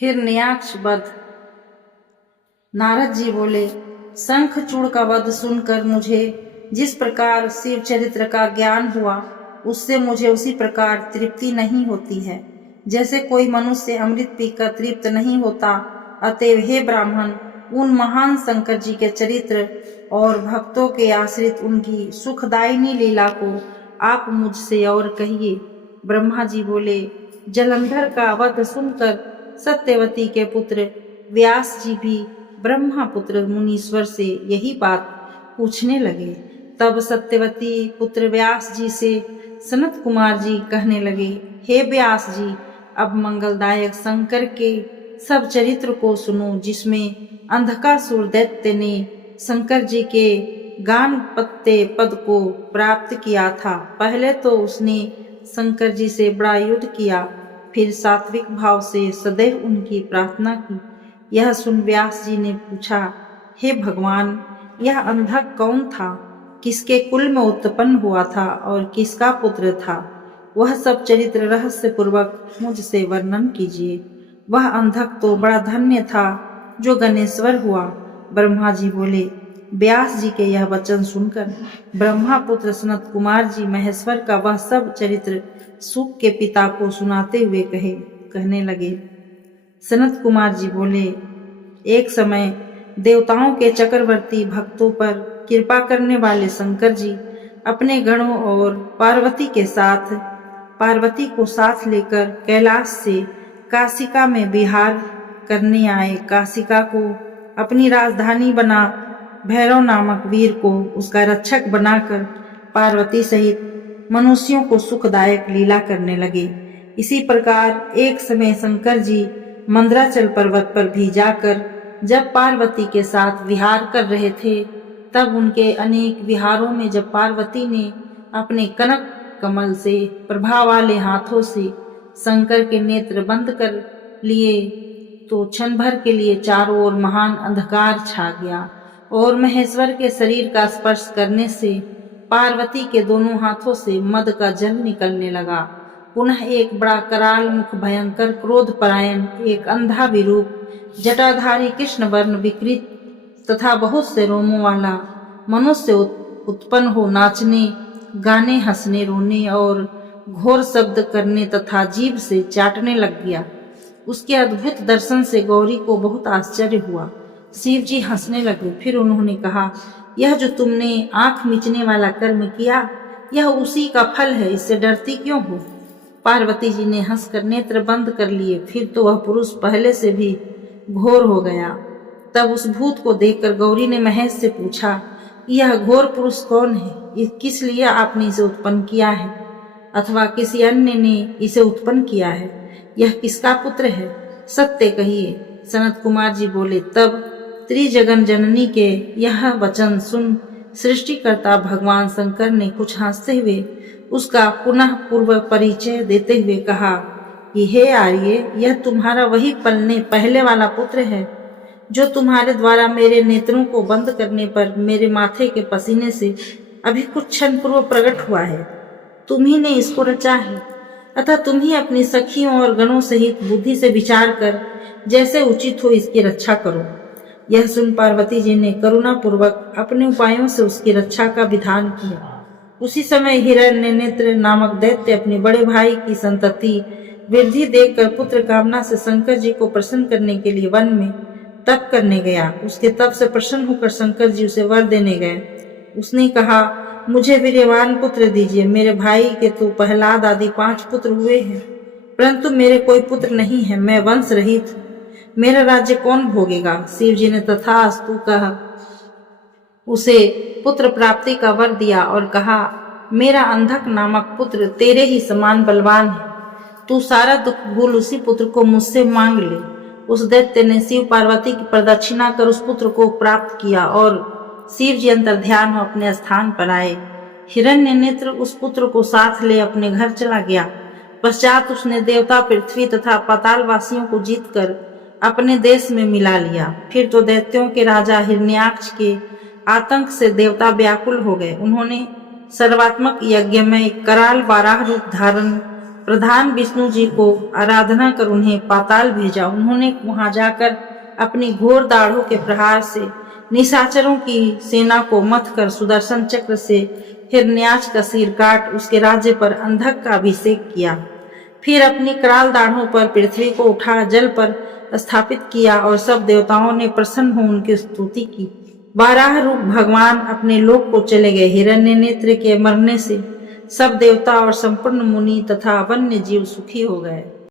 हिरण्याक्ष वध। नारद जी बोले, शंखचूड़ का वध सुनकर मुझे जिस प्रकार शिव चरित्र का ज्ञान हुआ, उससे मुझे उसी प्रकार तृप्ति नहीं होती है, जैसे कोई मनुष्य अमृत पीकर तृप्त नहीं होता। अतएव हे ब्राह्मण, उन महान शंकर जी के चरित्र और भक्तों के आश्रित उनकी सुखदायिनी लीला को आप मुझसे और कहिए। ब्रह्मा जी बोले, जलंधर का वध सुनकर सत्यवती के पुत्र व्यास जी भी ब्रह्मपुत्र मुनीश्वर से यही बात पूछने लगे। तब सत्यवती पुत्र व्यास जी से सनत कुमार जी कहने लगे, हे व्यास जी, अब मंगलदायक शंकर के सब चरित्र को सुनो, जिसमें अंधकासुर दैत्य ने शंकर जी के गान पत्ते पद को प्राप्त किया था। पहले तो उसने शंकर जी से बड़ा युद्ध किया, फिर सात्विक भाव से सदैव उनकी प्रार्थना की। यह सुन व्यास जी ने पूछा, हे भगवान, यह अंधक कौन था, किसके कुल में उत्पन्न हुआ था और किसका पुत्र था? वह सब चरित्र रहस्य पूर्वक मुझसे वर्णन कीजिए। वह अंधक तो बड़ा धन्य था जो गणेश्वर हुआ। ब्रह्मा जी बोले, व्यास जी के यह वचन सुनकर ब्रह्मपुत्र सनत कुमार जी महेश्वर का वह सब चरित्र सुख के पिता को सुनाते हुए कहने लगे। सनत कुमार जी बोले, एक समय देवताओं के चक्रवर्ती भक्तों पर कृपा करने वाले शंकर जी अपने गणों और पार्वती को साथ लेकर कैलाश से काशिका में विहार करने आए। काशिका को अपनी राजधानी बना भैरव नामक वीर को उसका रक्षक बनाकर पार्वती सहित मनुष्यों को सुखदायक लीला करने लगे। इसी प्रकार एक समय शंकर जी मंदराचल पर्वत पर भी जाकर जब पार्वती के साथ विहार कर रहे थे, तब उनके अनेक विहारों में जब पार्वती ने अपने कनक कमल से प्रभा वाले हाथों से शंकर के नेत्र बंद कर लिए, तो क्षण भर के लिए चारों ओर महान अंधकार छा गया और महेश्वर के शरीर का स्पर्श करने से पार्वती के दोनों हाथों से मद का जल निकलने लगा। पुनः एक बड़ा कराल मुख भयंकर क्रोध परायण एक अंधा विरूप जटाधारी कृष्ण वर्ण विकृत तथा बहुत से रोमों वाला मनुष्य उत्पन्न हो नाचने, गाने, हंसने, रोने और घोर शब्द करने तथा जीभ से चाटने लग गया। उसके अद्भुत दर्शन से गौरी को बहुत आश्चर्य हुआ। शिव जी हंसने लगे। फिर उन्होंने कहा, यह जो तुमने आंख मीचने वाला कर्म किया, यह उसी का फल है, इससे डरती क्यों हो? पार्वती जी ने हंसकर नेत्र बंद कर लिए। फिर तो वह पुरुष पहले से भी घोर हो गया। तब उस भूत को देखकर गौरी ने महेश से पूछा, यह घोर पुरुष कौन है? किस लिए आपने इसे उत्पन्न किया है, अथवा किसी अन्य ने इसे उत्पन्न किया है? यह किसका पुत्र है? सत्य कहिए। सनत कुमार जी बोले, तब त्रिजगन जननी के यह वचन सुन सृष्टिकर्ता भगवान शंकर ने कुछ हंसते हुए उसका पुनः पूर्व परिचय देते हुए कहा कि हे आर्य, यह तुम्हारा वही पहले वाला पुत्र है जो तुम्हारे द्वारा मेरे नेत्रों को बंद करने पर मेरे माथे के पसीने से अभी कुछ क्षण पूर्व प्रकट हुआ है। तुम ही ने इसको रचा है, अतः तुम ही अपनी सखियों और गणों सहित बुद्धि से विचार कर जैसे उचित हो इसकी रक्षा करो। यह सुन पार्वती जी ने करुणा पूर्वक अपने उपायों से उसकी रक्षा का विधान किया। उसी समय हिरण्यनेत्र नामक दैत्य अपने बड़े भाई की संतति वृद्धि देखकर पुत्र कामना से शंकर जी को प्रसन्न करने के लिए वन में तप करने गया। उसके तप से प्रसन्न होकर शंकर जी उसे वर देने गए। उसने कहा, मुझे वीर्यवान पुत्र दीजिए। मेरे भाई के तो प्रहलाद आदि 5 पुत्र हुए हैं, परंतु मेरे कोई पुत्र नहीं है। मैं वंश रहित हूँ, मेरा राज्य कौन भोगेगा? शिव जी ने तथास्तु कहा उसे पुत्र प्राप्ति का वर दिया और कहा, मेरा अंधक नामक पुत्र तेरे ही समान बलवान है, तू सारा दुख भूल उसी पुत्र को मुझसे मांग ले। उस दैत्य ने शिव पार्वती की प्रदक्षिणा कर उस पुत्र को प्राप्त किया और शिव जी अंतर्ध्यान हो अपने स्थान पर आए। हिरण्यनेत्र उस पुत्र को साथ ले अपने घर चला गया। पश्चात उसने देवता, पृथ्वी तथा पाताल वासियों को जीतकर अपने देश में मिला लिया। फिर तो दैत्यों के राजा हिरण्याक्ष के आतंक से देवता व्याकुल हो गए। उन्होंने सर्वात्मक यज्ञ में कराल वाराह रूप धारण प्रधान विष्णु जी को आराधना कर उन्हें पाताल भेजा। उन्होंने वहां जाकर अपनी घोर दाढ़ों के प्रहार से निशाचरों की सेना को मथ कर सुदर्शन चक्र से हिरण्याक्ष का सिर काट उसके राज्य पर अंधक का अभिषेक किया। फिर अपनी कराल दाढ़ों पर पृथ्वी को उठा जल पर स्थापित किया और सब देवताओं ने प्रसन्न हो उनकी स्तुति की। 12 रूप भगवान अपने लोक को चले गए। हिरण्यनेत्र के मरने से सब देवता और संपूर्ण मुनि तथा वन्य जीव सुखी हो गए।